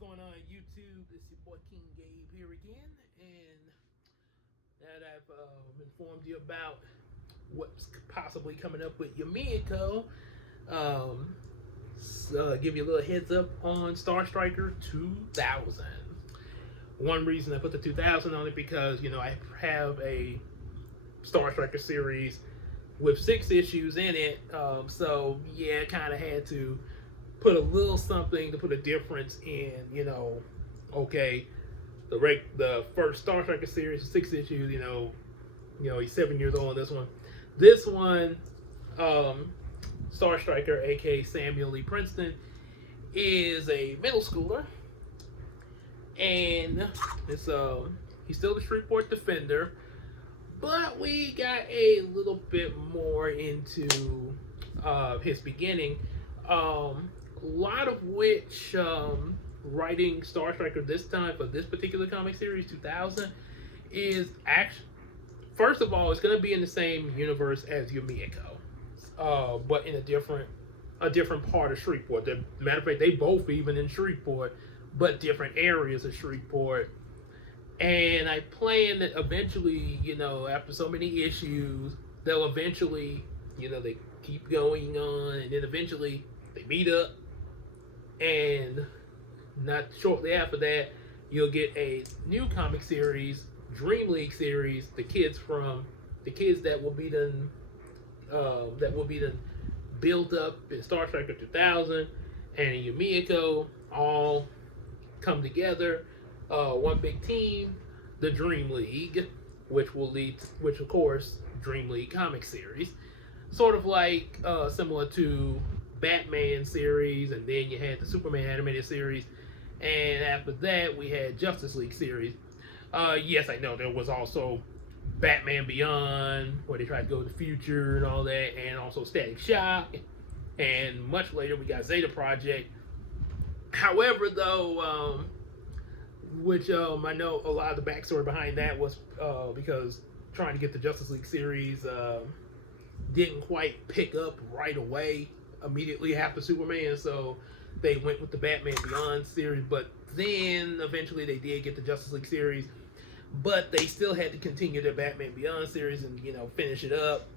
going on YouTube? It's your boy King Gabe here again, and that I've informed you about what's possibly coming up with Yumiko. Um, give you a little heads up on Star Striker 2000. One reason I put the 2000 on it because I have a Star Striker series with 6 issues in it. So yeah, kind of had to put a little something to put a difference in, okay, the first Star Striker series, 6 issues, he's 7 years old in this one. This one, Star Striker, aka Samuel Lee Princeton, is a middle schooler, and it's he's still the Shreveport defender, but we got a little bit more into his beginning. A lot of which writing Star Striker this time for this particular comic series 2000 is actually, first of all, it's going to be in the same universe as Yumiko, but in a different part of Shreveport. Matter of fact, they both even in Shreveport, but different areas of Shreveport. And I plan that eventually, after so many issues, they'll eventually, they keep going on, and then eventually they meet up. And not shortly after that, you'll get a new comic series, Dream League series. The kids that will be done built up in Star Striker 2000 and Yumiko all come together, one big team, the Dream League, which of course, Dream League comic series, sort of like similar to Batman series, and then you had the Superman animated series, and after that we had Justice League series. Yes, I know there was also Batman Beyond, where they tried to go to the future and all that, and also Static Shock, and much later we got Zeta Project. However, though, which I know a lot of the backstory behind that was because trying to get the Justice League series didn't quite pick up right away immediately after Superman, so they went with the Batman Beyond series. But then eventually they did get the Justice League series, but they still had to continue their Batman Beyond series and finish it up,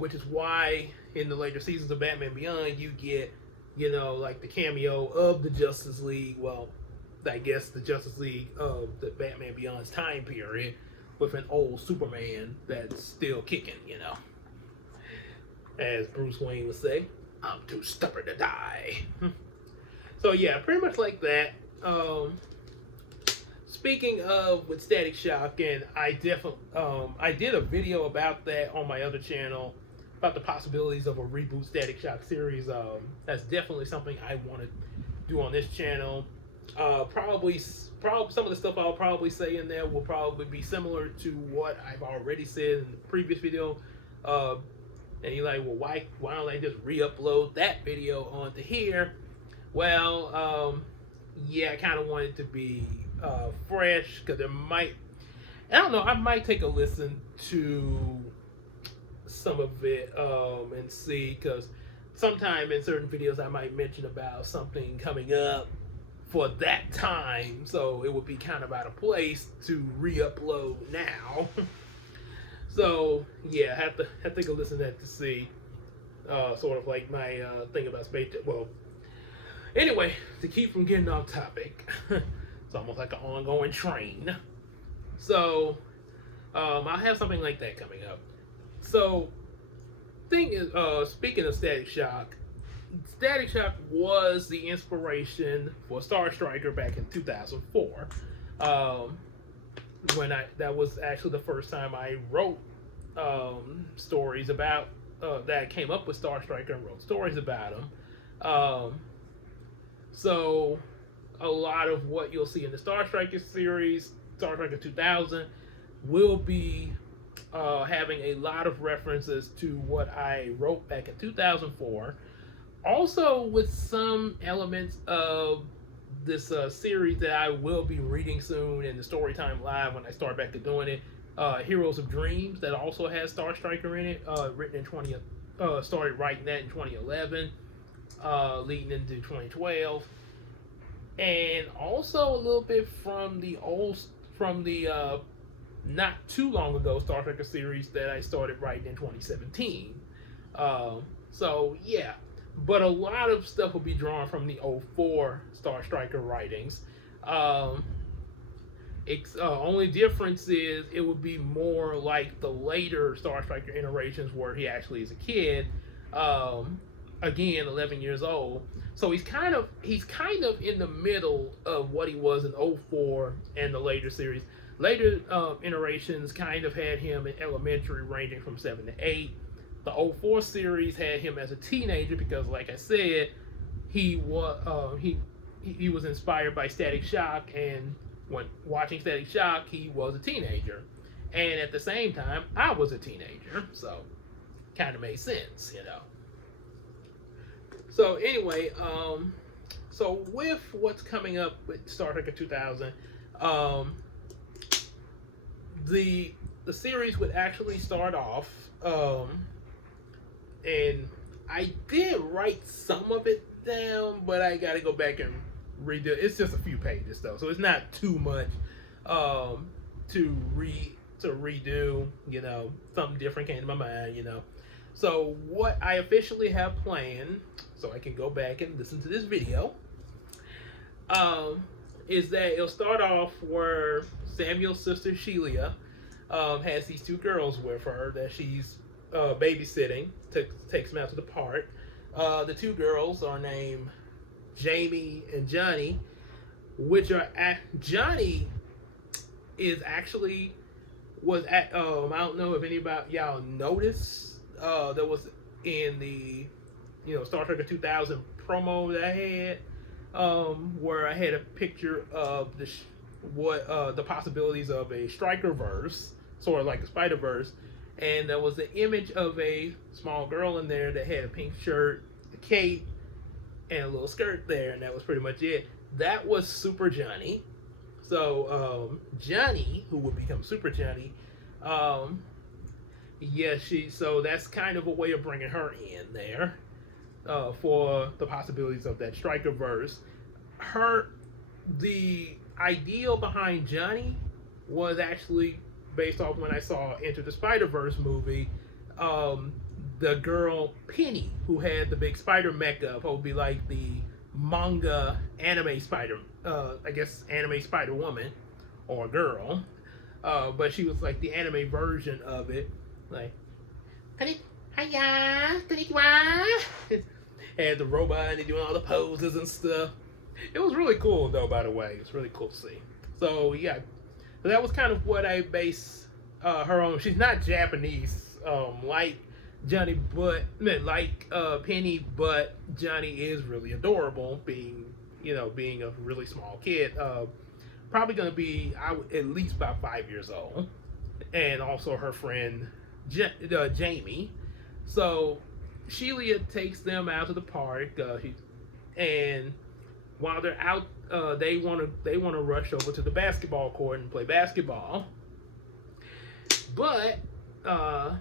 which is why in the later seasons of Batman Beyond you get like the cameo of the Justice League. Well, I guess the Justice League of the Batman Beyond's time period, with an old Superman that's still kicking, as Bruce Wayne would say, "I'm too stubborn to die." So yeah, pretty much like that. Speaking of with Static Shock, and I did a video about that on my other channel about the possibilities of a reboot Static Shock series. That's definitely something I want to do on this channel. Probably some of the stuff I'll probably say in there will probably be similar to what I've already said in the previous video. And you're like, well, why don't I just re-upload that video onto here? Well, yeah, I kind of want it to be fresh, because I might take a listen to some of it and see, because sometime in certain videos I might mention about something coming up for that time, so it would be kind of out of place to re-upload now. So yeah, I have to take a listen to that to see, sort of like my thing about space. Well, anyway, to keep from getting off topic, it's almost like an ongoing train. So I'll have something like that coming up. So thing is, speaking of Static Shock was the inspiration for Star Striker back in 2004. That was actually the first time I wrote stories about that I came up with Star Striker and wrote stories about him. So a lot of what you'll see in the Star Striker series, Star Striker 2000, will be having a lot of references to what I wrote back in 2004. Also with some elements of this series that I will be reading soon in the Storytime Live when I start back to doing it, Heroes of Dreams, that also has Star Striker in it, started writing that in 2011, leading into 2012. and also a little bit from the not too long ago Star Trek series that I started writing in 2017. So yeah, but a lot of stuff will be drawn from the '04 Star Striker writings. Um, only difference is it would be more like the later Star Striker iterations where he actually is a kid. Again, 11 years old. So he's kind of in the middle of what he was in '04 and the later series. Later iterations kind of had him in elementary, ranging from 7 to 8. The '04 series had him as a teenager because, like I said, he was inspired by Static Shock, and when watching Static Shock, he was a teenager, and at the same time, I was a teenager, so kind of made sense, you know. So anyway, so with what's coming up with Star Trek 2000, um, the series would actually start off, and I did write some of it down, but I got to go back and redo. It's just a few pages though, so it's not too much to redo. You know, something different came to my mind. You know, so what I officially have planned, so I can go back and listen to this video, is that it'll start off where Samuel's sister Shelia has these two girls with her that she's babysitting. Takes them out to the park. The two girls are named Jamie and Johnny, which are Johnny is actually was at I don't know if anybody y'all noticed that was in the Star Trek 2000 promo that I had, where I had a picture of the possibilities of a Striker verse, sort of like a Spider Verse, and there was the image of a small girl in there that had a pink shirt, a cape, and a little skirt there, and that was pretty much it. That was Super Johnny. So Johnny, who would become Super Johnny, so that's kind of a way of bringing her in there for the possibilities of that Striker verse. The ideal behind Johnny was actually based off when I saw Enter the Spider-Verse movie. The girl Penny, who had the big spider mecha, would be like the manga anime spider, I guess anime Spider Woman or girl, but she was like the anime version of it, like hiya, konnichiwa. Had the robot and they doing all the poses and stuff. It was really cool though, by the way. It was really cool to see. So yeah, so that was kind of what I base her on. She's not Japanese, like Johnny, but like Penny, but Johnny is really adorable, being a really small kid. Probably gonna be at least about 5 years old, and also her friend Jamie. So Shelia takes them out to the park, and while they're out, they want to rush over to the basketball court and play basketball. But a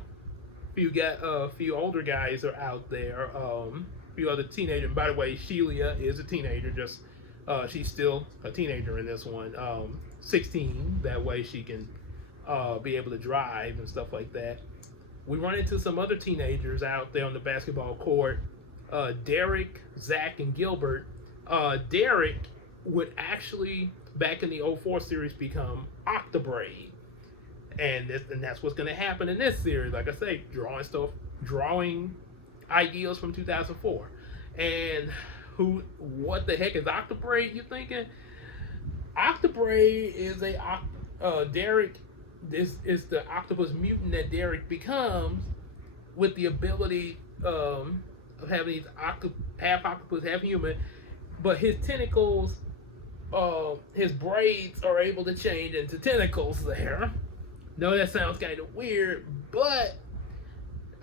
few older guys are out there. A few other teenagers. And by the way, Shelia is a teenager. Just she's still a teenager in this one. 16. That way she can be able to drive and stuff like that. We run into some other teenagers out there on the basketball court. Derek, Zach, and Gilbert. Derek would actually, back in the '04 series, become Octobraid. And that's what's going to happen in this series. Like I say, drawing ideas from 2004. And what the heck is Octobraid, you thinking? Octobraid is Derek. This is the octopus mutant that Derek becomes, with the ability of having these half octopus, half human, but his tentacles, his braids are able to change into tentacles there. No, that sounds kind of weird, but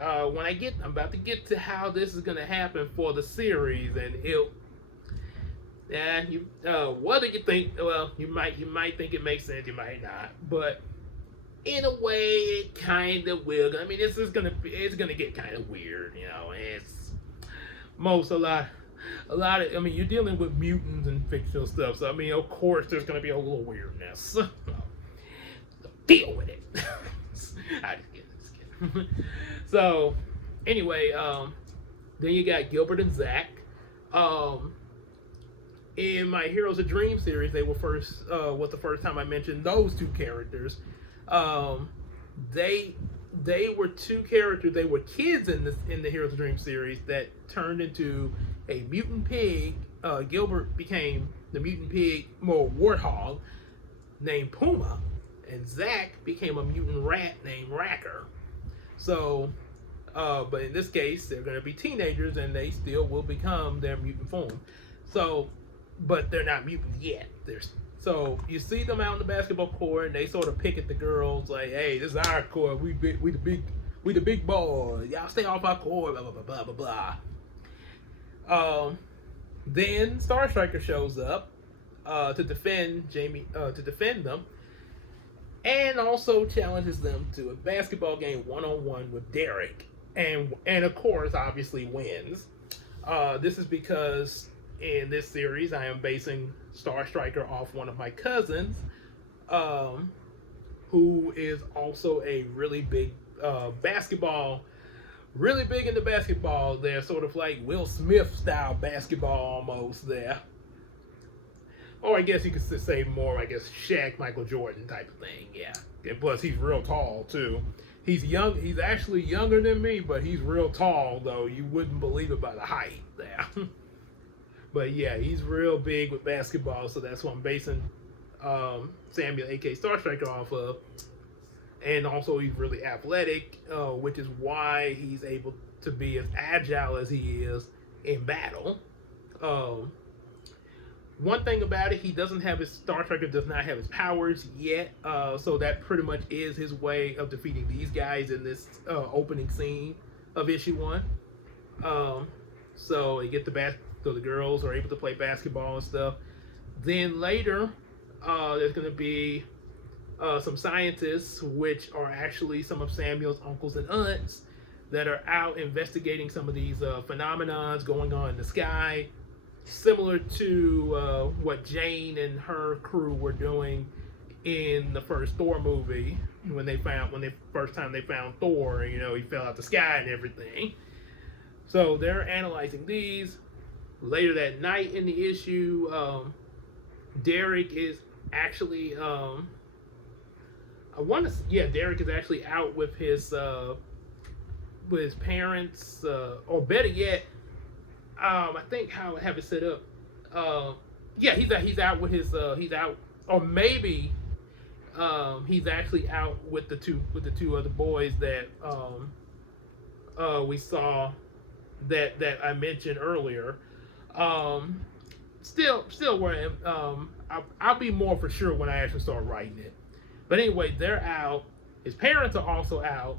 I'm about to get to how this is going to happen for the series, and whether you think, well, you might think it makes sense, you might not, but in a way, it kind of will. I mean, it's gonna get kind of weird, it's a a lot of, I mean, you're dealing with mutants and fictional stuff, so I mean, of course, there's going to be a little weirdness. So, deal with it. I just kidding. So, anyway, then you got Gilbert and Zach. In my Heroes of Dream series, they were first. Was the first time I mentioned those two characters. They were two characters. They were kids in the Heroes of Dream series that turned into a mutant pig. Gilbert became the mutant pig, more warthog, named Puma, and Zach became a mutant rat named Racker. So, but in this case, they're going to be teenagers, and they still will become their mutant form. So, but they're not mutants yet. So you see them out on the basketball court, and they sort of pick at the girls, like, "Hey, this is our court. We the big boys. Y'all stay off our court." Blah blah blah blah blah. Then Star Striker shows up to defend them, and also challenges them to a basketball game 1-on-1 with Derek, and of course, obviously wins. This is because in this series, I am basing Star Striker off one of my cousins, who is also a really big really big into basketball. They're sort of like Will Smith style basketball almost there. Or I guess you could say more, I guess, Shaq, Michael Jordan type of thing, yeah. And plus, he's real tall, too. He's actually younger than me, but he's real tall, though. You wouldn't believe it by the height there. But yeah, he's real big with basketball, so that's what I'm basing Samuel, a.k.a. Star Striker, off of. And also, he's really athletic, which is why he's able to be as agile as he is in battle. One thing about it, Star Striker does not have his powers yet, so that pretty much is his way of defeating these guys in this opening scene of issue 1. So you get so the girls are able to play basketball and stuff. Then later, there's going to be some scientists, which are actually some of Samuel's uncles and aunts, that are out investigating some of these phenomenons going on in the sky, similar to what Jane and her crew were doing in the first Thor movie when they first time they found Thor. He fell out the sky and everything. So they're analyzing these. Later that night in the issue, Derek is actually Derek is actually out with his parents, or better yet, I think how I have it set up. He's out with his or maybe he's actually out with the two other boys that we saw that I mentioned earlier. Still where I'll be more for sure when I actually start writing it. But anyway, they're out. His parents are also out,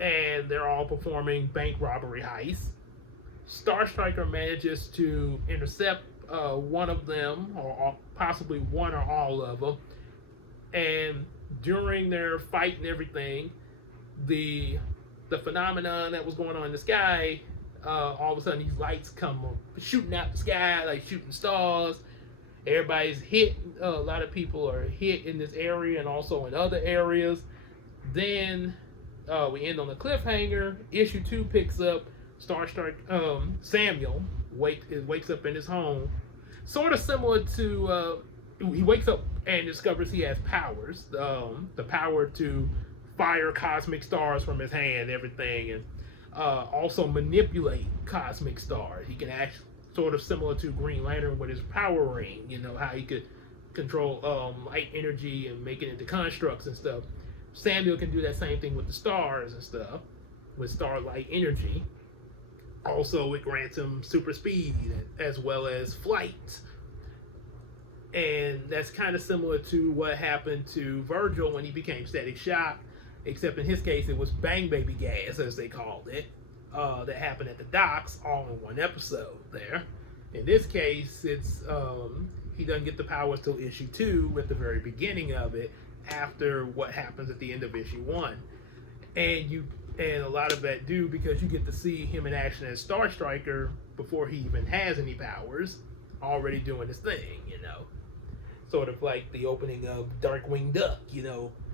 and they're all performing bank robbery heists. Star Striker manages to intercept one of them, or possibly one or all of them. And during their fight and everything, the phenomenon that was going on in the sky, all of a sudden these lights come shooting out the sky, like shooting stars. Everybody's hit. A lot of people are hit in this area and also in other areas. Then we end on a cliffhanger. Issue 2 picks up. Samuel wakes up in his home, sort of similar to he wakes up and discovers he has powers, the power to fire cosmic stars from his hand and everything, and also manipulate cosmic stars. He can act sort of similar to Green Lantern with his power ring, how he could control light energy and make it into constructs and stuff. Samuel can do that same thing with the stars and stuff, with starlight energy. Also, it grants him super speed as well as flight. And that's kind of similar to what happened to Virgil when he became Static Shock, except in his case it was Bang Baby Gas, as they called it, that happened at the docks all in one episode there. In this case, it's he doesn't get the powers till issue 2 at the very beginning of it, after what happens at the end of issue 1. And a lot of that due because you get to see him in action as Star Striker before he even has any powers, already doing his thing, Sort of like the opening of Darkwing Duck,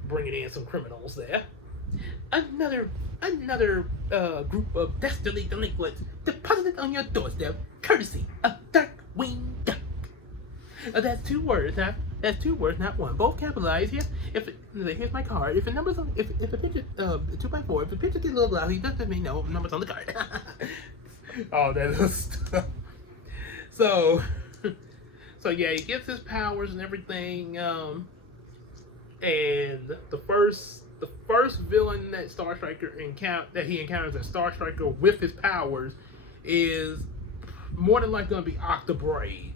bringing in some criminals there. Another group of dastardly delinquents deposited on your doorstep, courtesy of Darkwing Duck. That's two words, not one. Both capitalized here. Here's my card. If the numbers on, if the picture 2x4, if the picture gets a little loud, he doesn't mean no numbers on the card. All that little stuff. So yeah, he gets his powers and everything. And the first villain that that he encounters as Star Striker with his powers is more than likely going to be Octobraid.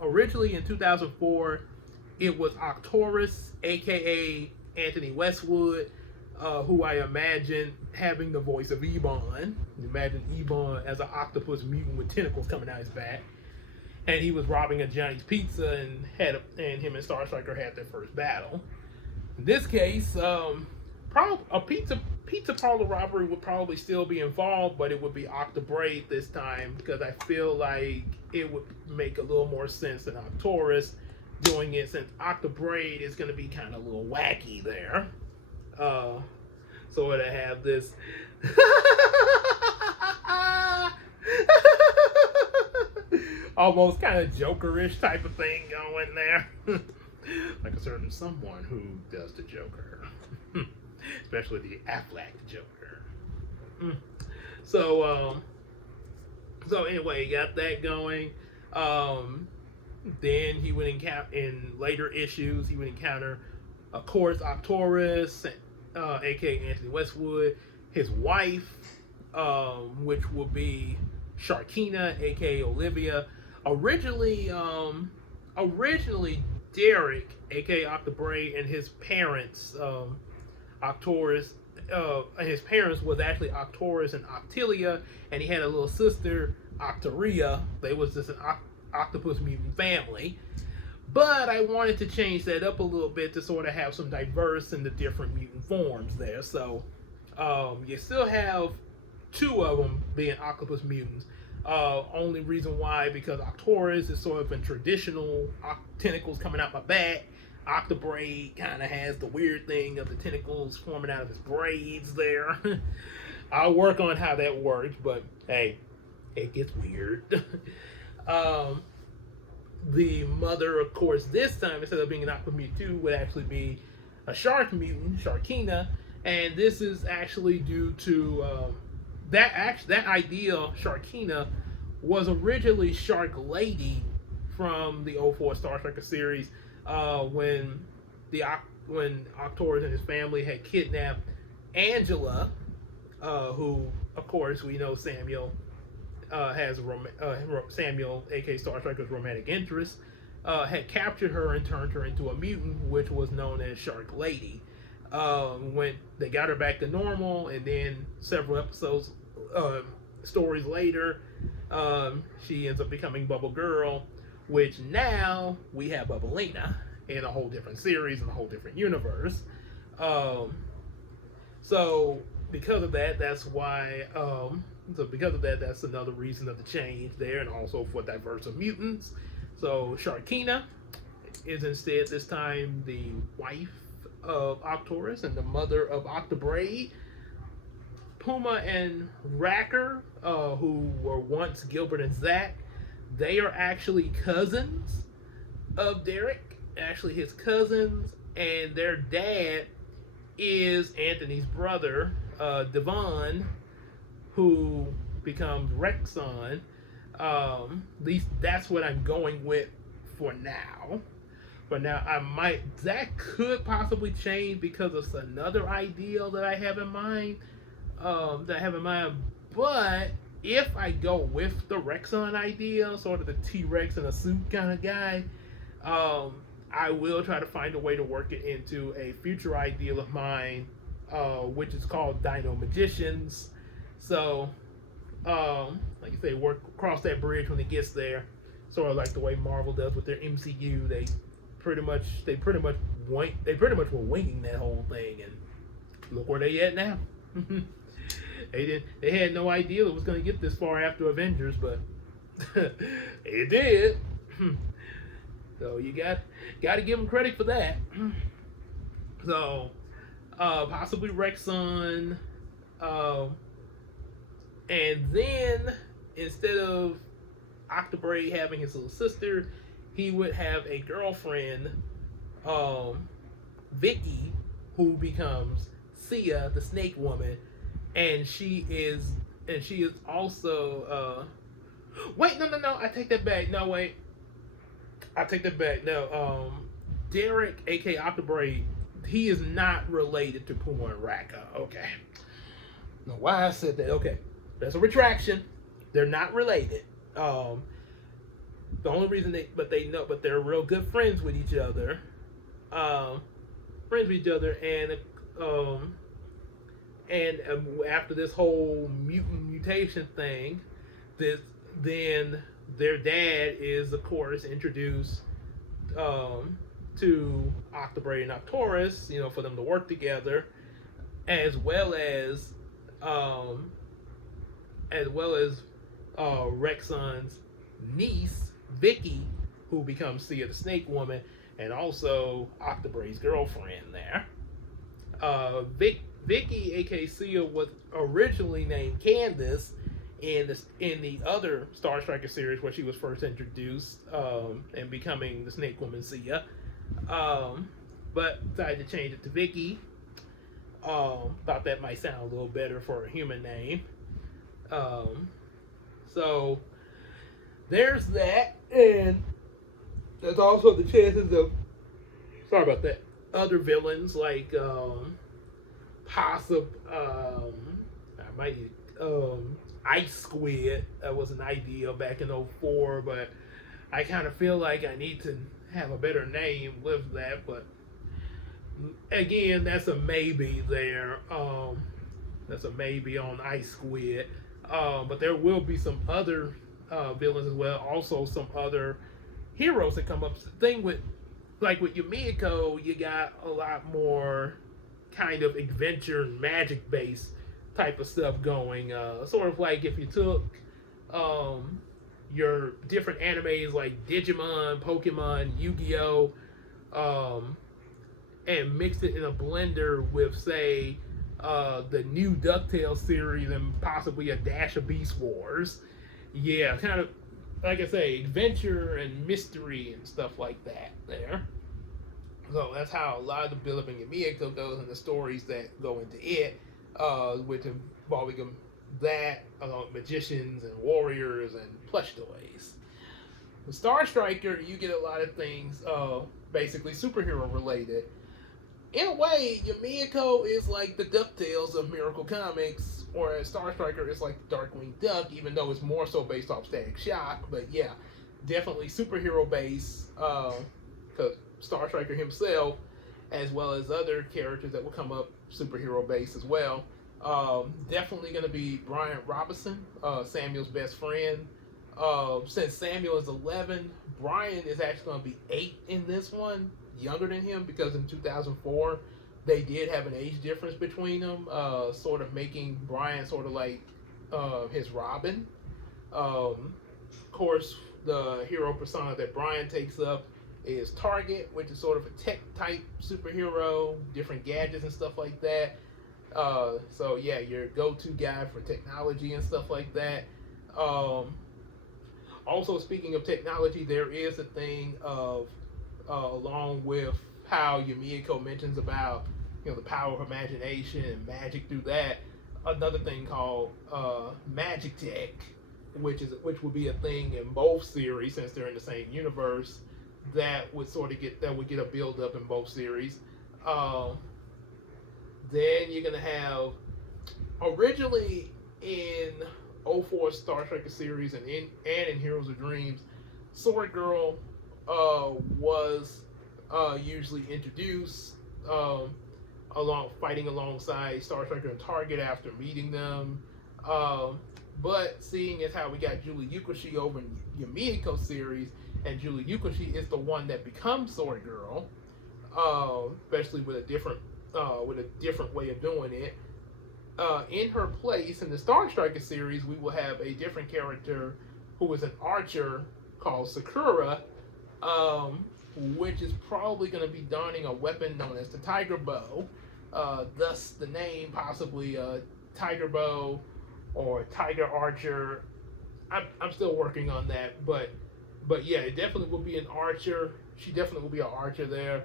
Originally in 2004, it was Arcturus, aka Anthony Westwood, who I imagine having the voice of Ebon. Imagine Ebon as an octopus mutant with tentacles coming out his back. And he was robbing a Johnny's Pizza, and him and Star Striker had their first battle. In this case, a pizza parlor robbery would probably still be involved, but it would be Octobraid this time, because I feel like it would make a little more sense than Arcturus doing it, since Octobraid is going to be kind of a little wacky there. So it'll have this almost kind of Jokerish type of thing going there. Like a certain someone who does the Joker. Especially the Affleck Joker. So anyway, he got that going. Then he would encounter, in later issues, he would encounter, of course, Arcturus, aka Anthony Westwood, his wife, which will be Sharkina, aka Olivia. Originally Derek, aka Octobraid, and his parents, Arcturus, and his parents was actually Arcturus and Octilia, and he had a little sister, Octaria. They was just an octopus mutant family. But I wanted to change that up a little bit to sort of have some diverse in the different mutant forms there. So you still have two of them being octopus mutants. Only reason why, because Arcturus is sort of in traditional tentacles coming out my back. Octobraid kind of has the weird thing of the tentacles forming out of his braids there. I'll work on how that works, but hey, it gets weird. The mother, of course, this time, instead of being an Aqua Mutant 2, would actually be a shark mutant, Sharkina, and this is actually due to that idea. Sharkina was originally Shark Lady from the 04 Star Trek series, when Arcturus and his family had kidnapped Angela, who, of course, we know Samuel has Samuel, aka Star Trek's romantic interest, had captured her and turned her into a mutant, which was known as Shark Lady. When they got her back to normal, and then several stories later, she ends up becoming Bubble Girl, which now we have Bubblina in a whole different series, in a whole different universe. So because of that, that's another reason of the change there, and also for diverse of mutants. So Sharkina is instead this time the wife of Arcturus and the mother of Octobraid. Puma and Racker, who were once Gilbert and Zach, they are actually cousins of Derek, actually his cousins, and their dad is Anthony's brother, Devon, who becomes Rexon. At least that's what I'm going with for now. But now that could possibly change because of another ideal that I have in mind. But if I go with the Rexon idea, sort of the T-Rex in a suit kind of guy, I will try to find a way to work it into a future ideal of mine, which is called Dino Magicians. So, like you say, cross that bridge when it gets there. Sort of like the way Marvel does with their MCU. They pretty much were winging that whole thing, and look where they at now. They had no idea it was going to get this far after Avengers, but It did. So you got to give him credit for that. So possibly Rexon, um, and then instead of Octobraid having his little sister, he would have a girlfriend, um, Vicky, who becomes Sia, the Snake Woman, and she is also wait, no, I take that back. No, wait, I take that back. No, Derek, aka Octobraid, he is not related to Puma and Raka. Okay, now why I said that? Okay, that's a retraction. They're not related. Um, the only reason they know, but they're real good friends with each other. Um, friends with each other, um, after this whole mutation thing, this then their dad is of course introduced to Octobraid and Octorus, for them to work together, as well as um, Rexon's niece Vicky, who becomes Sia the Snake Woman, and also Octobraid's girlfriend there. Vicky, aka Sia, was originally named Candace in the other Star Striker series where she was first introduced and becoming the Snake Woman Sia, but decided to change it to Vicky. Thought that might sound a little better for a human name. So there's that, and there's also the chances of, sorry about that, other villains like I might Ice Squid. That was an idea back in '04, but I kind of feel like I need to have a better name with that. But again, that's a maybe there. That's a maybe on Ice Squid. But there will be some other villains as well. Also, some other heroes that come up. The thing with Yumiko, you got a lot more kind of adventure and magic based type of stuff going. Sort of like if you took your different animes like Digimon, Pokemon, Yu-Gi-Oh, and mixed it in a blender with, say, the new DuckTales series and possibly a dash of Beast Wars. Yeah, kind of like I say, adventure and mystery and stuff like that there. So that's how a lot of the Billip and Yumiko goes, and the stories that go into it, with involving that, magicians and warriors and plush toys. With Star Striker, you get a lot of things basically superhero related. In a way, Yumiko is like the DuckTales of Miracle Comics, or Star Striker is like the Darkwing Duck, even though it's more so based off Static Shock. But yeah, definitely superhero based, because Star Striker himself, as well as other characters that will come up superhero based as well. Definitely going to be Brian Robinson, Samuel's best friend. Since Samuel is 11, Brian is actually going to be 8 in this one, younger than him, because in 2004 they did have an age difference between them, sort of making Brian sort of like his Robin. Of course, the hero persona that Brian takes up is Target, which is sort of a tech type superhero, different gadgets and stuff like that. So yeah, your go-to guy for technology and stuff like that. Also, speaking of technology, there is a thing of, along with how Yumiko mentions about, the power of imagination and magic through that, another thing called magic tech, which would be a thing in both series since they're in the same universe, that would get a build up in both series. Then you're gonna have, originally in '04 Star Trek series and in Heroes of Dreams, Sword Girl was usually introduced, fighting alongside Star Striker and Target after meeting them. But seeing as how we got Julie Yukoshi over in Yumiko series, and Julie Yukoshi is the one that becomes Sword Girl, especially with a different way of doing it. In her place in the Star Striker series, we will have a different character who is an archer called Sakura, which is probably going to be donning a weapon known as the Tiger Bow. Thus, the name possibly Tiger Bow or Tiger Archer. I'm still working on that, but yeah, it definitely will be an archer. She definitely will be an archer there,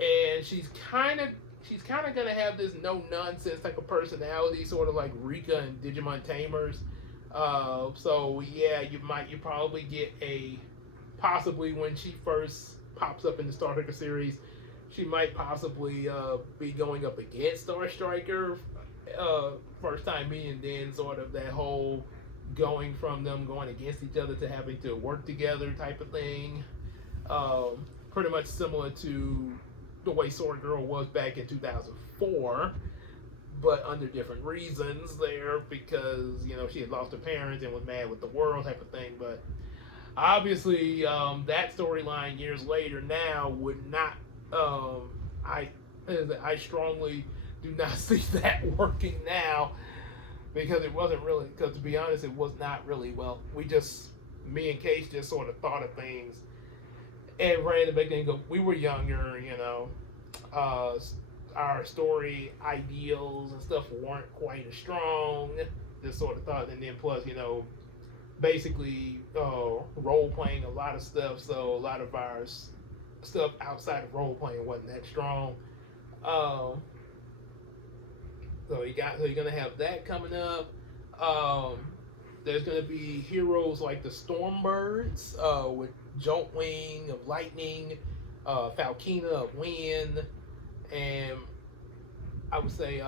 and she's kind of gonna have this no nonsense type of personality, sort of like Rika and Digimon Tamers. So yeah, you probably get possibly when she first pops up in the Star Striker series, she might possibly be going up against Star Striker first time meeting, then sort of that whole going from them going against each other to having to work together type of thing. Pretty much similar to the way Sword Girl was back in 2004, but under different reasons there, because she had lost her parents and was mad with the world type of thing. But obviously that storyline years later now would not I strongly do not see that working now, because it wasn't really, because to be honest, it was not really, well, me and Case just sort of thought of things and ran the back and we were younger, our story ideals and stuff weren't quite as strong, this sort of thought, and then plus, basically role playing a lot of stuff, so a lot of our stuff outside of role playing wasn't that strong. So you're gonna have that coming up. There's gonna be heroes like the Stormbirds, with Joltwing of Lightning, Falkina of Wind, and I would say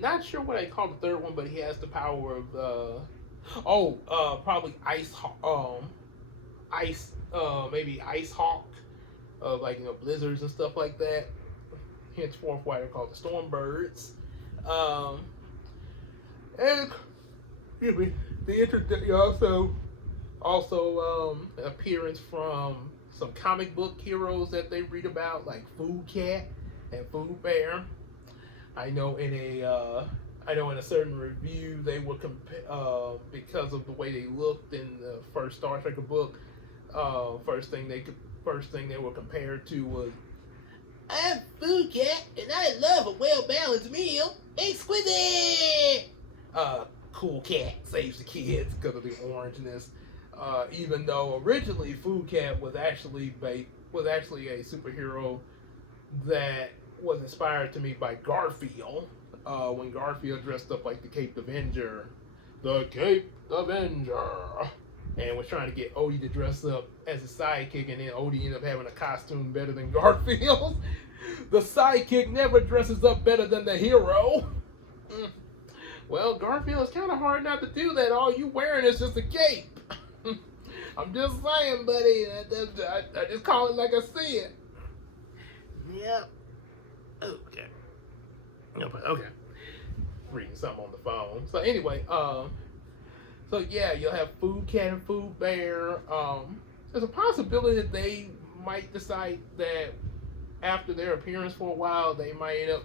not sure what I call the third one, but he has the power of probably maybe Ice Hawk, like blizzards and stuff like that. Henceforth, why they're called the Stormbirds. And the introduction also appearance from some comic book heroes that they read about, like Food Cat and Food Bear. I know in a certain review they were because of the way they looked in the first Star Trek book. First thing they were compared to was, "I'm Food Cat and I love a well-balanced meal. Exquisite!" Cool Cat saves the kids because of the orangeness. Even though originally Food Cat was actually a superhero that was inspired to me by Garfield. When Garfield dressed up like the Caped Avenger, and was trying to get Odie to dress up as a sidekick, and then Odie ended up having a costume better than Garfield. The sidekick never dresses up better than the hero. Well, Garfield, it's kind of hard not to do that. All you wearing is just a cape. I'm just saying, buddy. I just call it like I see it. Yep. Okay. Okay. Reading something on the phone. So anyway, so yeah, you'll have Food Cat and Food Bear. There's a possibility that they might decide that after their appearance for a while, they might end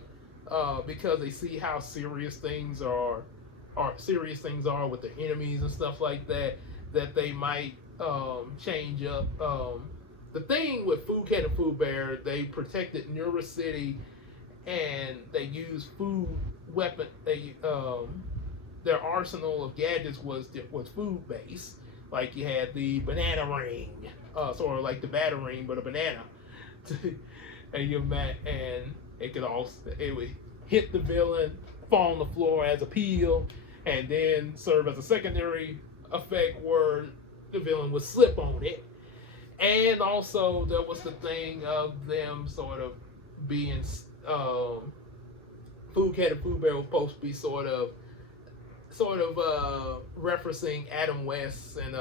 up, because they see how serious things are with the enemies and stuff like that, that they might change up. The thing with Food Cat and Food Bear, they protected Neura City, and they used food weapon. Their arsenal of gadgets was food based. Like you had the banana ring, sort of like the battering, but a banana. And it would hit the villain, fall on the floor as a peel, and then serve as a secondary effect where the villain would slip on it. And also there was the thing of them sort of being Food Cat and Food Bear was supposed to be sort of referencing Adam West and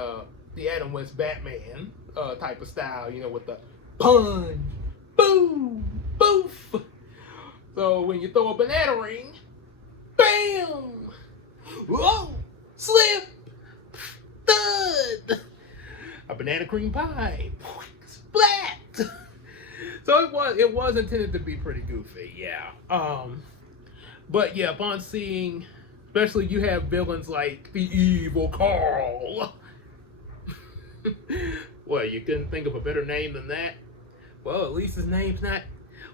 the Adam West Batman type of style, with the punch, boom, boof. So when you throw a banana ring, bam, whoa, slip, thud, a banana cream pie, splat. So it was intended to be pretty goofy, yeah. But yeah, upon seeing Especially you have villains like the evil Carl. What, you couldn't think of a better name than that? Well, at least his name's not.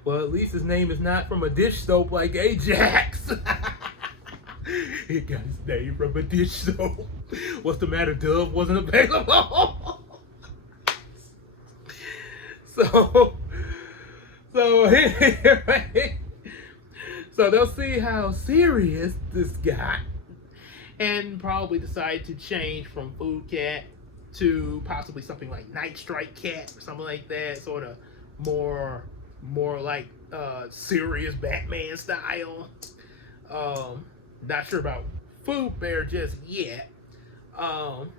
Well, at least his name is not from a dish soap like Ajax. He got his name from a dish soap. What's the matter? Dove wasn't available. So anyway, so they'll see how serious this got, and probably decide to change from Food Cat to possibly something like Night Strike Cat or something like that, sort of more like serious Batman style. Not sure about Food Bear just yet. And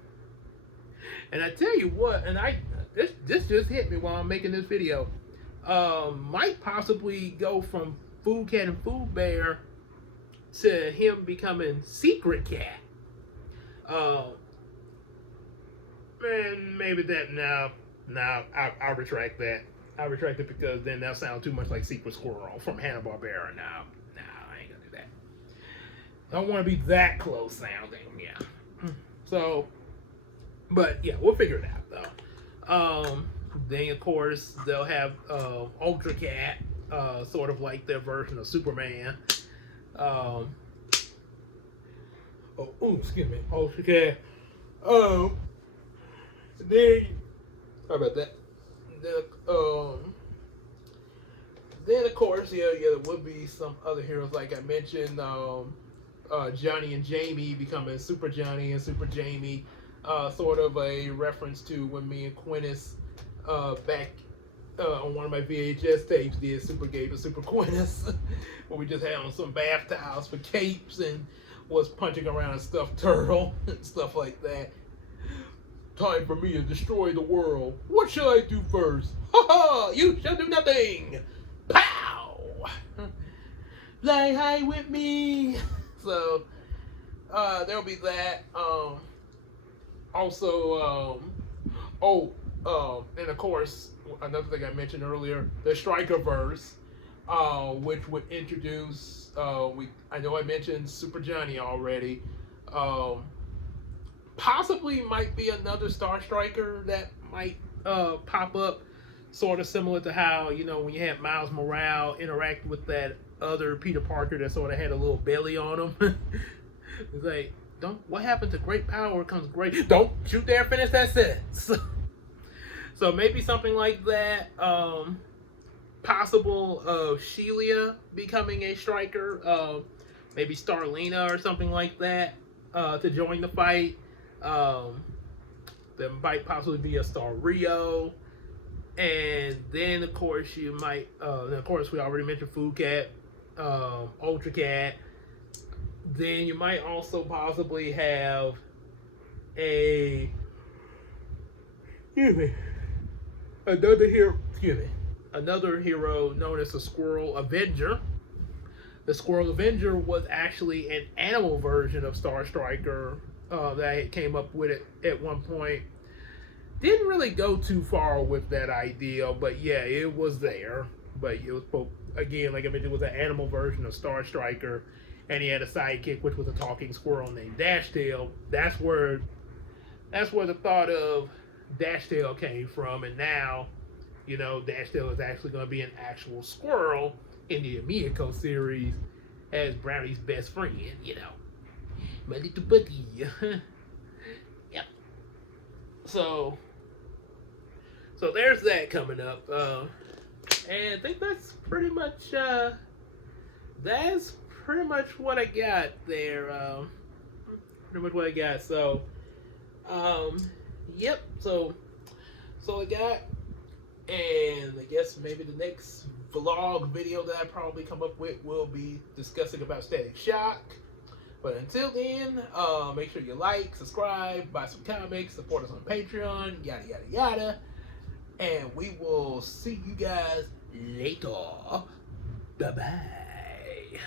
I tell you what, and this just hit me while I'm making this video. Might possibly go from Food Cat and Food Bear to him becoming Secret Cat. And maybe that, no, I'll retract that. I'll retract it because then that'll sound too much like Secret Squirrel from Hanna-Barbera. No, I ain't gonna do that. Don't want to be that close sounding, yeah. So, but yeah, we'll figure it out though. Then of course they'll have Ultra Cat, sort of like their version of Superman. Excuse me, Ultra Cat. Then, how about that? Then of course, yeah, there would be some other heroes like I mentioned. Johnny and Jamie becoming Super Johnny and Super Jamie, sort of a reference to when me and Quintus back on one of my VHS tapes did Super Gabe and Super Quintus, where we just had on some bath towels for capes and was punching around a stuffed turtle and stuff like that. Time for me to destroy the world. What shall I do first? Ha ha! You shall do nothing! Pow! Fly high with me! So, there'll be that. And of course, another thing I mentioned earlier, the Strikerverse, which would introduce, I know I mentioned Super Johnny already. Possibly might be another Star Striker that might pop up, sort of similar to how, when you had Miles Morales interact with that other Peter Parker that sort of had a little belly on him. It's like, what happened to great power comes great. Don't you dare finish that sentence. So maybe something like that. Possible of Shelia becoming a striker. Maybe Starlina or something like that to join the fight. There might possibly be a Star Rio. And then of course you might, we already mentioned Food Cat, Ultra Cat. Then you might also possibly have another hero known as the Squirrel Avenger. The Squirrel Avenger was actually an animal version of Star Striker that I came up with it at one point. Didn't really go too far with that idea, but yeah, it was there. But it was, again, like I mentioned, it was an animal version of Star Striker, and he had a sidekick, which was a talking squirrel named Dashtail. That's where the thought of Dashtail came from, and now, Dashtail is actually going to be an actual squirrel in the Miyako series as Brownie's best friend, my little buddy. Yep. So there's that coming up, and I think that's pretty much what I got there. Pretty much what I got. So, yep. So I got, and I guess maybe the next vlog video that I probably come up with will be discussing about Static Shock. But until then, make sure you like, subscribe, buy some comics, support us on Patreon, yada yada yada. And we will see you guys later. Bye bye.